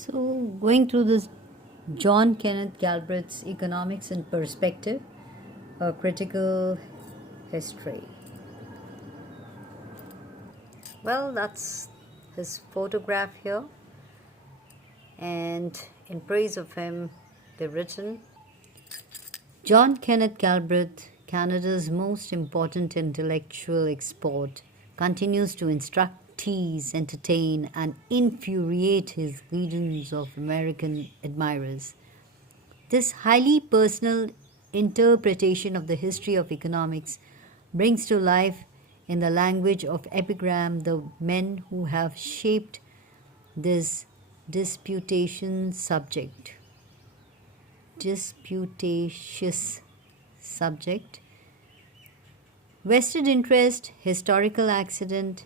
So, going through this John Kenneth Galbraith's Economics in Perspective, a Critical History. Well, that's his photograph here, and in praise of him, they've written John Kenneth Galbraith, Canada's most important intellectual export, continues to instruct, tease, entertain, and infuriate his legions of American admirers. This highly personal interpretation of the history of economics brings to life, in the language of epigram, the men who have shaped this disputation subject. Disputatious subject. Vested interest, historical accident,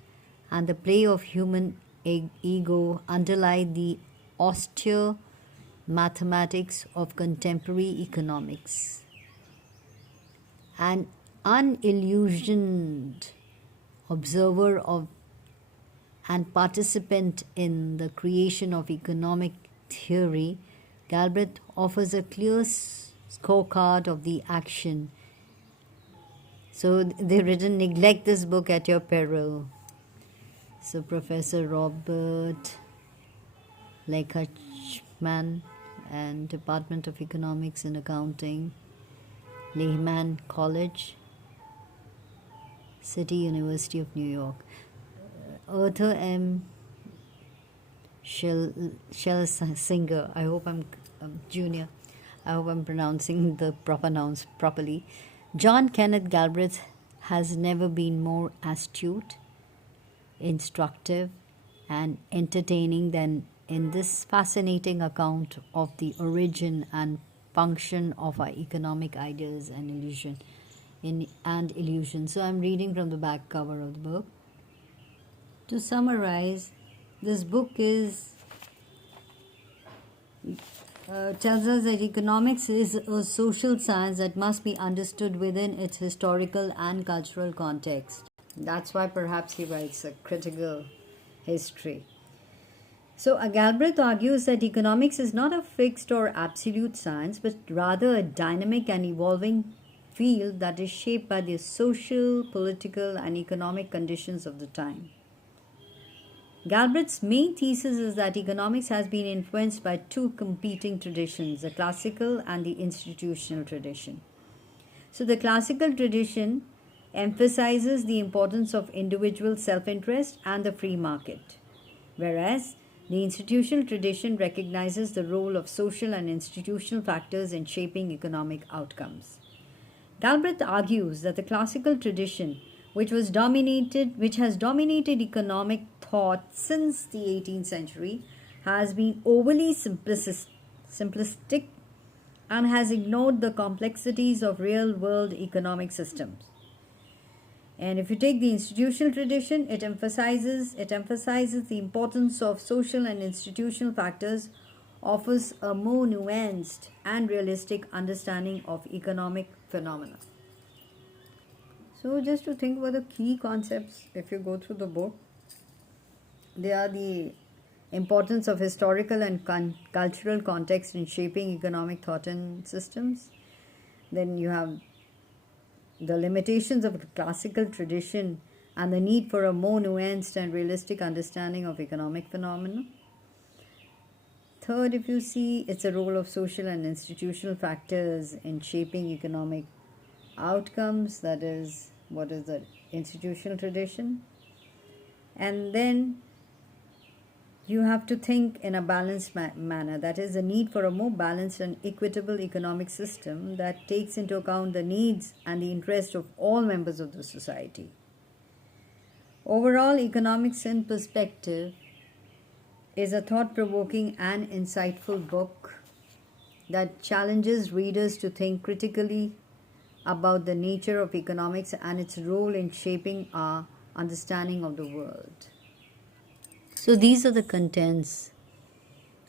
and the play of human ego underlie the austere mathematics of contemporary economics. An unillusioned observer of and participant in the creation of economic theory, Galbraith offers a clear scorecard of the action. So they've written, neglect this book at your peril. So Professor Robert Lekachman and Department of Economics and Accounting, Lehman College, City University of New York. Arthur M. Schlesinger, I hope I'm junior. I hope I'm pronouncing the proper nouns properly. John Kenneth Galbraith has never been more astute, instructive, and entertaining than in this fascinating account of the origin and function of our economic ideas and illusion. So I'm reading from the back cover of the book. To summarize, this book tells us that economics is a social science that must be understood within its historical and cultural context. That's why perhaps he writes a critical history. So Galbraith argues that economics is not a fixed or absolute science, but rather a dynamic and evolving field that is shaped by the social, political, and economic conditions of the time. Galbraith's main thesis is that economics has been influenced by two competing traditions, the classical and the institutional tradition. So the classical tradition emphasizes the importance of individual self-interest and the free market, whereas the institutional tradition recognizes the role of social and institutional factors in shaping economic outcomes. Galbraith argues that the classical tradition, which has dominated economic thought since the 18th century, has been overly simplistic and has ignored the complexities of real-world economic systems. And if you take the institutional tradition, it emphasizes the importance of social and institutional factors, offers a more nuanced and realistic understanding of economic phenomena. So just to think about the key concepts, if you go through the book, they are the importance of historical and cultural context in shaping economic thought and systems. Then you have the limitations of the classical tradition and the need for a more nuanced and realistic understanding of economic phenomena. Third, if you see, it's a role of social and institutional factors in shaping economic outcomes, that is, what is the institutional tradition. And then you have to think in a balanced manner, that is, the need for a more balanced and equitable economic system that takes into account the needs and the interests of all members of the society. Overall, Economics in Perspective is a thought-provoking and insightful book that challenges readers to think critically about the nature of economics and its role in shaping our understanding of the world. So these are the contents.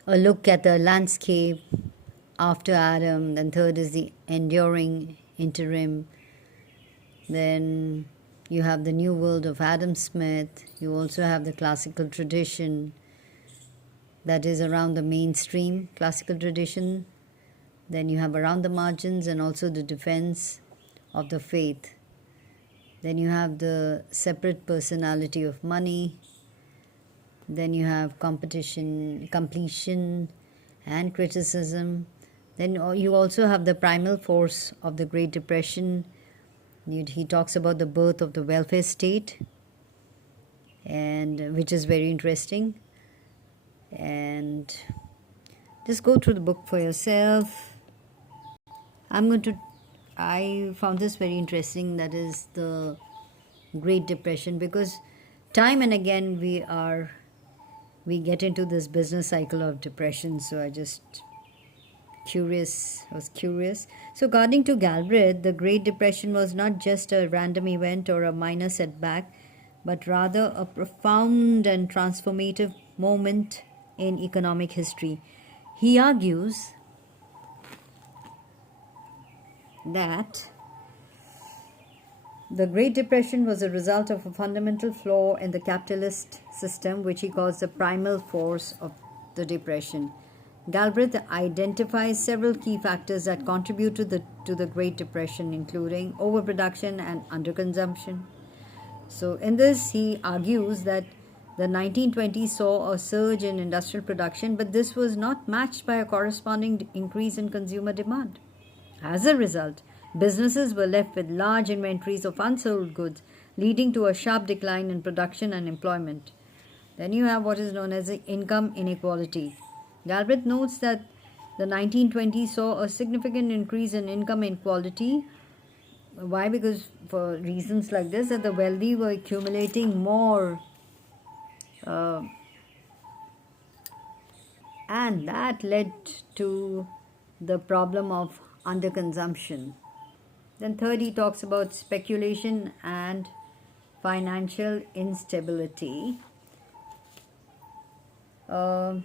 A look at the landscape after Adam, then third is the enduring interim, then you have the new world of Adam Smith, you also have the classical tradition, that is around the mainstream classical tradition. Then you have around the margins and also the defense of the faith. Then you have the separate personality of money. Then you have competition, completion, and criticism. Then you also have the primal force of the Great Depression. He talks about the birth of the welfare state, and which is very interesting. And just go through the book for yourself. I found this very interesting, that is the Great Depression, because time and again we get into this business cycle of depression. So I was curious. So according to Galbrith, the Great Depression was not just a random event or a minor setback, but rather a profound and transformative moment in economic history. He argues that the Great Depression was a result of a fundamental flaw in the capitalist system, which he calls the primal force of the depression. Galbrith identifies several key factors that contribute to the Great Depression, including overproduction and underconsumption. So in this, he argues that the 1920s saw a surge in industrial production, but this was not matched by a corresponding increase in consumer demand. As a result, businesses were left with large inventories of unsold goods, leading to a sharp decline in production and employment. Then you have what is known as the income inequality. Galbrith notes that the 1920s saw a significant increase in income inequality. Why? Because for reasons like this, that the wealthy were accumulating more, and that led to the problem of underconsumption. Then third, he talks about speculation and financial instability, in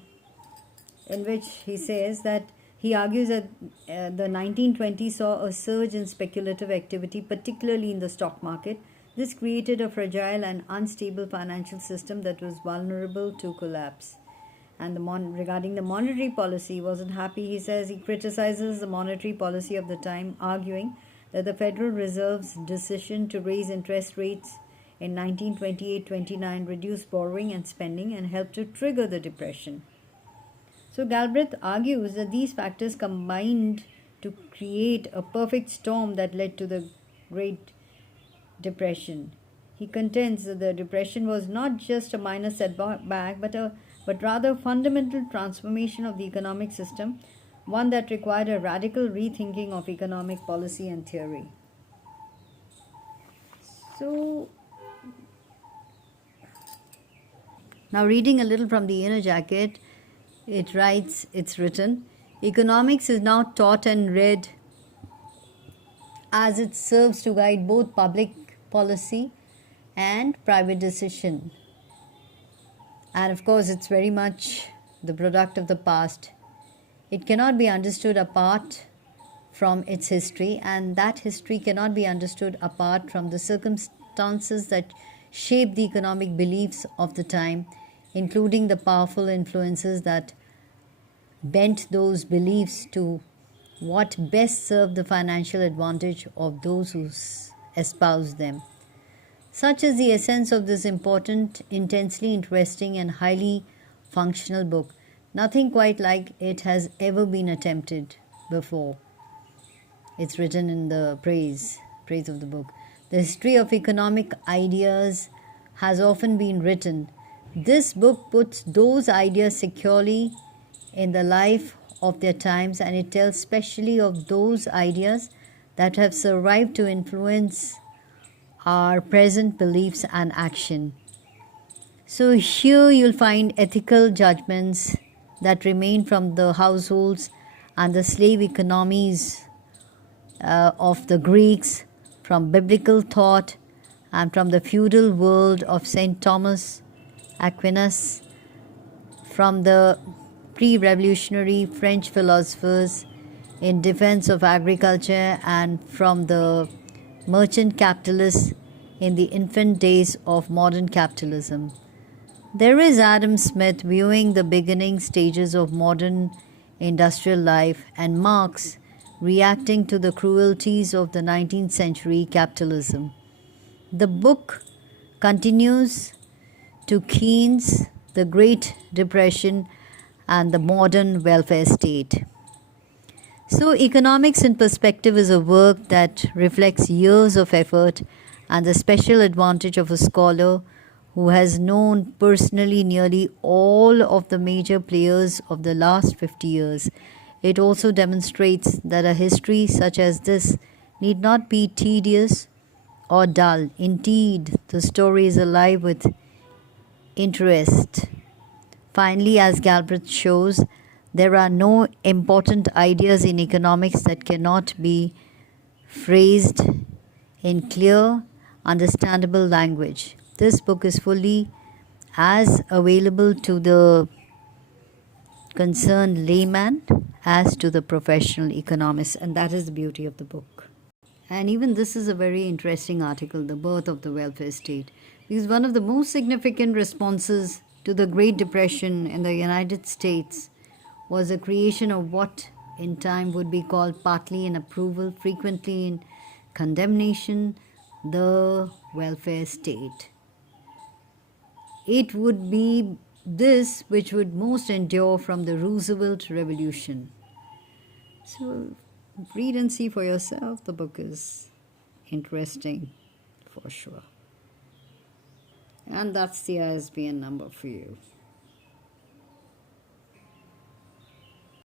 which he says that he argues that the 1920s saw a surge in speculative activity, particularly in the stock market. This created a fragile and unstable financial system that was vulnerable to collapse. And regarding the monetary policy, he wasn't happy. He says he criticizes the monetary policy of the time, arguing that the Federal Reserve's decision to raise interest rates in 1928-29 reduced borrowing and spending and helped to trigger the Depression. So Galbrith argues that these factors combined to create a perfect storm that led to the Great Depression. He contends that the Depression was not just a minor setback, but rather a fundamental transformation of the economic system, one that required a radical rethinking of economic policy and theory. So, now reading a little from the Inner Jacket, it's written, economics is now taught and read as it serves to guide both public policy and private decision. And of course, it's very much the product of the past. It cannot be understood apart from its history, and that history cannot be understood apart from the circumstances that shape the economic beliefs of the time, including the powerful influences that bent those beliefs to what best served the financial advantage of those who espouse them. Such is the essence of this important, intensely interesting, and highly functional book. Nothing quite like it has ever been attempted before. It's written in the praise of the book. The history of economic ideas has often been written. This book puts those ideas securely in the life of their times, and it tells specially of those ideas that have survived to influence our present beliefs and action. So here you'll find ethical judgments that remain from the households and the slave economies of the Greeks, from biblical thought and from the feudal world of St. Thomas Aquinas, from the pre-revolutionary French philosophers in defense of agriculture, and from the merchant capitalists in the infant days of modern capitalism. There is Adam Smith viewing the beginning stages of modern industrial life and Marx reacting to the cruelties of the 19th century capitalism. The book continues to Keynes, the Great Depression, and the modern welfare state. So, Economics in Perspective is a work that reflects years of effort and the special advantage of a scholar who has known personally nearly all of the major players of the last 50 years. It also demonstrates that a history such as this need not be tedious or dull. Indeed, the story is alive with interest. Finally, as Galbrith shows, there are no important ideas in economics that cannot be phrased in clear, understandable language. This book is fully as available to the concerned layman as to the professional economist, and that is the beauty of the book. And even this is a very interesting article, The Birth of the Welfare State, because one of the most significant responses to the Great Depression in the United States was the creation of what in time would be called, partly in approval, frequently in condemnation, the welfare state. It would be this which would most endure from the Roosevelt Revolution. So read and see for yourself. The book is interesting for sure. And that's the ISBN number for you.